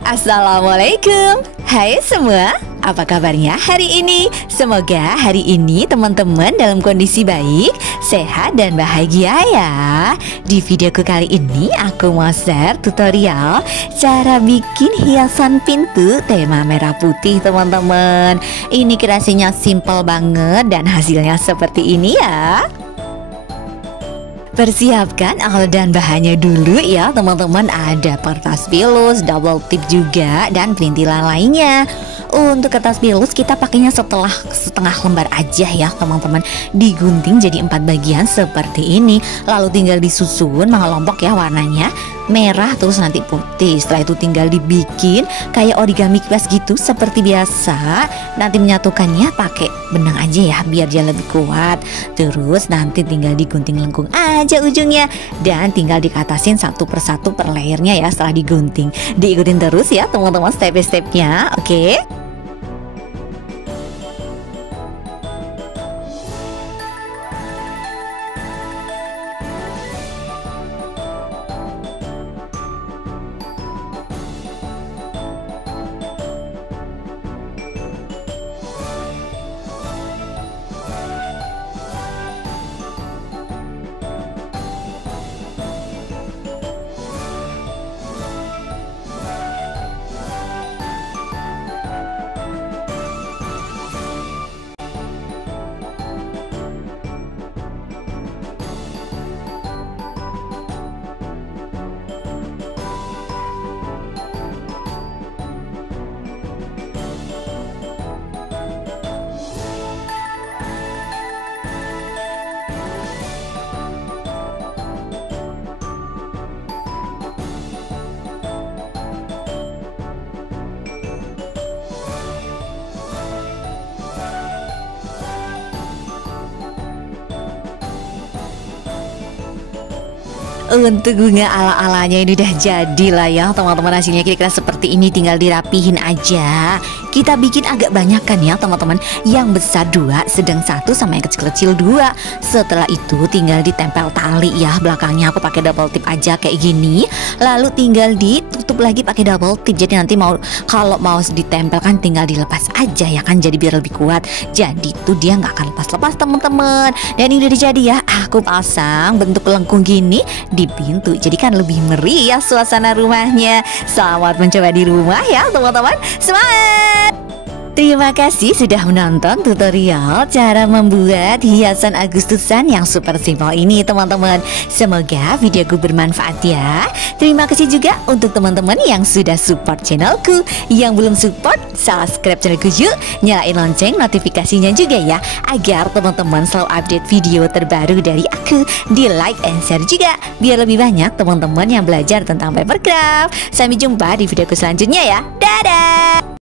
Assalamualaikum. Hai semua, apa kabarnya hari ini? Semoga hari ini teman-teman dalam kondisi baik, sehat dan bahagia ya. Di videoku kali ini aku mau share tutorial cara bikin hiasan pintu tema merah putih teman-teman. Ini kreasinya simple banget dan hasilnya seperti ini ya. Persiapkan alat dan bahannya dulu ya teman-teman. Ada kertas pilus, double tip juga, dan perintilan lainnya. Untuk kertas pilus kita pakainya setelah setengah lembar aja ya teman-teman. Digunting jadi 4 bagian seperti ini. Lalu tinggal disusun mengelompok ya, warnanya merah terus nanti putih. Setelah itu tinggal dibikin kayak origami kuas gitu seperti biasa. Nanti menyatukannya pakai benang aja ya biar dia lebih kuat. Terus nanti tinggal digunting lengkung aja ujungnya, dan tinggal dikatasin satu persatu per layernya ya setelah digunting. Diikutin terus ya teman-teman step by stepnya, oke? Untuk bunga ala-alanya ini udah jadi lah ya teman-teman. Hasilnya kira-kira seperti ini, tinggal dirapihin aja. Kita bikin agak banyak kan ya teman-teman. Yang besar 2, sedang 1, sama yang kecil-kecil 2. Setelah itu tinggal ditempel tali ya. Belakangnya aku pakai double tip aja kayak gini. Lalu tinggal ditutup lagi pakai double tip. Jadi nanti kalau mau ditempelkan tinggal dilepas aja ya kan, jadi biar lebih kuat. Jadi tuh dia nggak akan lepas-lepas teman-teman. Dan ini udah jadi ya. Aku pasang bentuk lengkung gini di pintu, jadi kan lebih meriah suasana rumahnya. Selamat mencoba di rumah ya teman-teman. Semangat! Terima kasih sudah menonton tutorial cara membuat hiasan Agustusan yang super simpel ini teman-teman. Semoga videoku bermanfaat ya. Terima kasih juga untuk teman-teman yang sudah support channelku. Yang belum support, subscribe channelku yuk. Nyalain lonceng notifikasinya juga ya, agar teman-teman selalu update video terbaru dari aku. Di like and share juga, biar lebih banyak teman-teman yang belajar tentang papercraft. Sampai jumpa di videoku selanjutnya ya. Dadah!